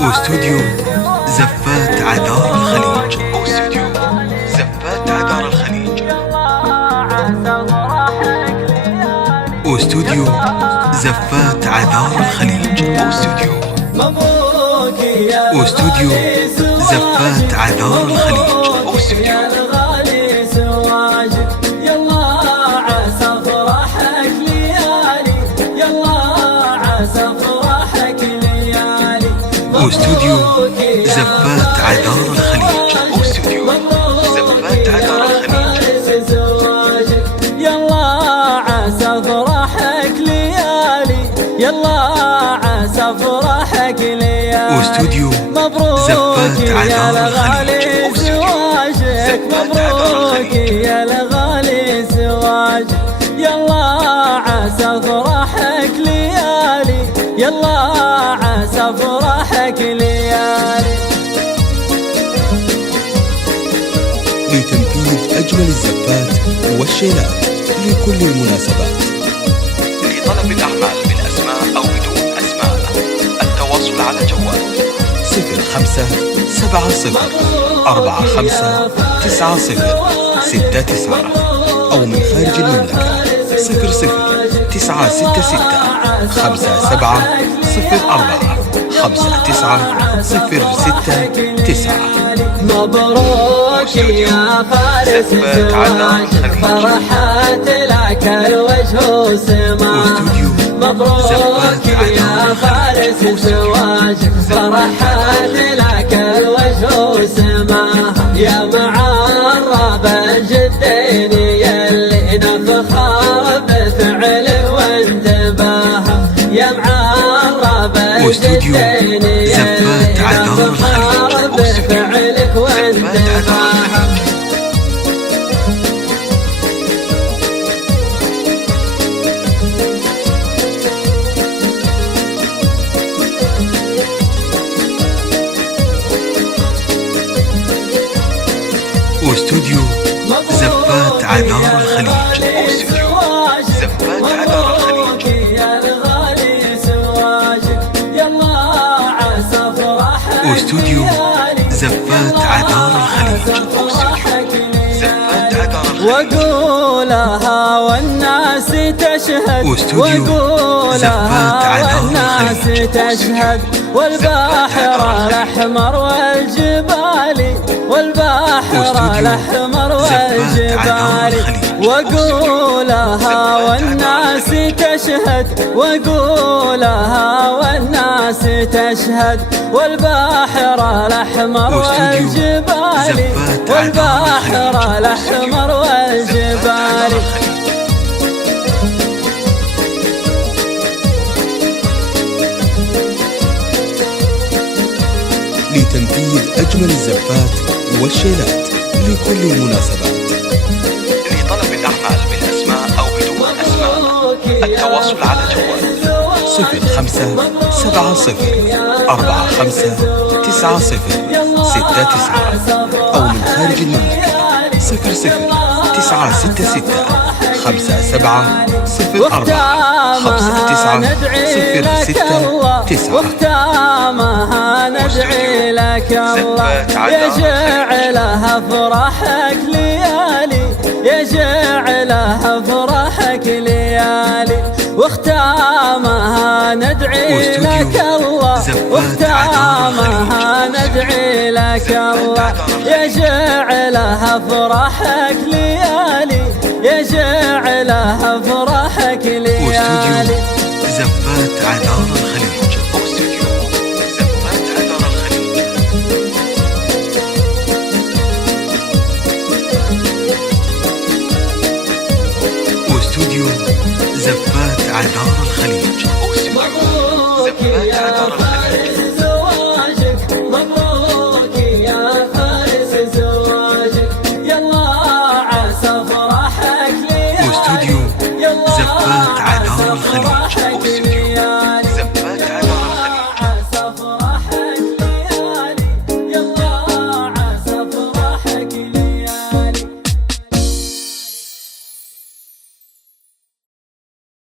واستوديو زفات عذار الخليج. واستوديو زفات عذار الخليج. واستوديو زفات عذار الخليج. واستوديو زفات عذار الخليج. واستوديو زفات عذار الخليج. واستوديو زفات عذار الخليج. يلا عسى فرحك ليالي، يلا عسى فرحك ليالي. واستوديو مبروك يا الغالي زواجك، مبروك يا الغالي زواجك. يلا عسى فرحك ليالي، يلا عسى فرحك ليالي. لتنفيذ أجمل الزفات والشيلات لكل المناسبات. لطلب الأعمال بالأسماء أو بدون أسماء التواصل على جوال 0570459069 أو من خارج المملكة 009604590669. مبروك يا فارس زواجك، فرحت لك الوجه وسماء. مبروك يا فارس زواجك، فرحت لك الوجه وسماء. يا معرب الجدين يلي نفخر بفعله وانتباهه. يا معرب الجدين يلي نفخر بفعلك وانتباهه. واستوديو زفات عذار الخليج. واستوديو زفات عذار الخليج. واستوديو زفات عذار الخليج. زفات عذار الخليج. وقولها والناس تشهد، وقولها والناس تشهد. والبحر الأحمر والجبال، والبحر الأحمر والجبال. وقولها والناس تشهد، وقولها والناس تشهد. والبحر الأحمر والجبال، والبحر الأحمر والجبال. لتنفيذ أجمل الزفات والشيلات لكل المناسبات. لطلب الأعمال بالأسماء أو بدون أسماء التواصل على جوال 0570459069 أو من خارج المملكة 009604590669. واختامها ندعي لك الله يجعلها فرحك ليالي، يجعلها فرحك ليالي. واختامها ندعي لك الله، واختامها ندعي لك الله يجعلها فرحك ليالي، يجعلها فرحك ليالي. زفات عذار الخليج. واستوديو زفات عذار الخليج. واستوديو زفات عذار الخليج.